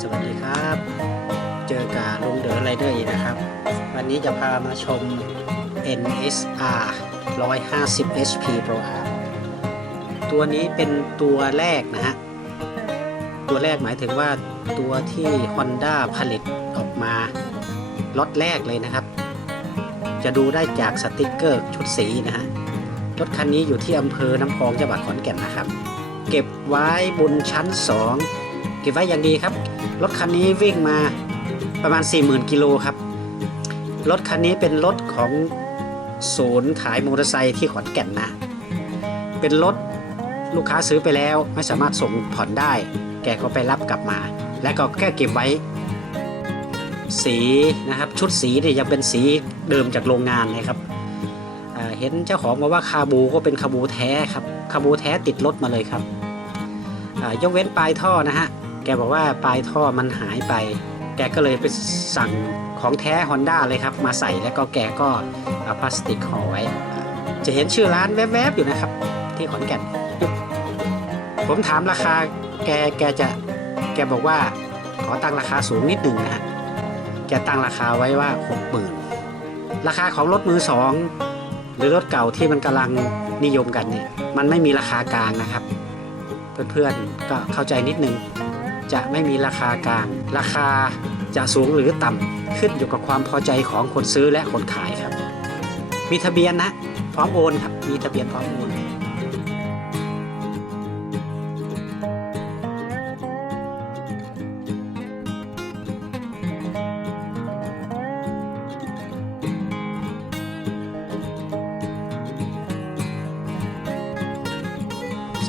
สวัสดีครับ เจอกับลุงเด๋อไรเดอร์อีกนะครับ วันนี้จะพามาชม NSR 150 HP Pro R ตัวนี้เป็นตัวแรกนะฮะ ตัวแรกหมายถึงว่าตัวที่ Honda ผลิตออกมาล็อตแรกเลยนะครับ จะดูได้จากสติกเกอร์ชุดสีนะฮะ รถคันนี้อยู่ที่อำเภอน้ำพองจังหวัดขอนแก่นนะครับ เก็บไว้บนชั้น 2 เก็บไว้อย่างดีครับ รถคันนี้วิ่งมาประมาณ 40,000กิโลครับ รถคันนี้เป็นรถของศูนย์ขายมอเตอร์ไซค์ที่ขอนแก่นนะ เป็นรถลูกค้าซื้อไปแล้วไม่สามารถส่งผ่อนได้ แกก็ไปรับกลับมา แล้วก็แค่เก็บไว้ สีนะครับ ชุดสีเนี่ยยังเป็นสีเดิมจากโรงงานเลยครับเห็นเจ้าของบอกว่าคาบูก็เป็นคาบูแท้ครับ คาบูแท้ติดรถมาเลยครับยกเว้นปลายท่อนะฮะ แกบอกว่าปลายท่อมันหายไป แกก็เลยไปสั่งของแท้ Honda เลยครับ มาใส่แล้วก็แกก็เอาพลาสติกห่อไว้ จะเห็นชื่อร้านแวบๆอยู่นะครับ ที่ขอนแก่น ผมถามราคาแกแกจะแกบอกว่าขอตั้งราคาสูงนิดหนึ่งนะฮะแกตั้งราคาไว้ว่า60,000ราคาของรถมือสองหรือรถเก่าที่มันกำลังนิยมกันเนี่ยมันไม่มีราคากลางนะครับ เพื่อนๆก็เข้าใจนิดนึง จะไม่มีราคากลาง ราคาจะสูงหรือต่ำขึ้นอยู่กับความพอใจของคนซื้อและคนขายครับ มีทะเบียนนะ พร้อมโอนครับ มีทะเบียนพร้อมโอน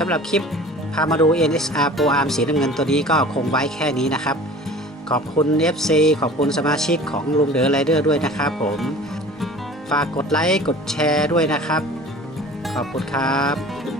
สำหรับคลิป พามาดู NSR Pro Arm สีน้ำเงินตัวนี้ก็คงไว้แค่นี้นะครับ ขอบคุณ FC ขอบคุณสมาชิกของลุงเดอไรเดอร์ด้วยนะครับผม ฝากกดไลค์ กดแชร์ด้วยนะครับ ขอบคุณครับ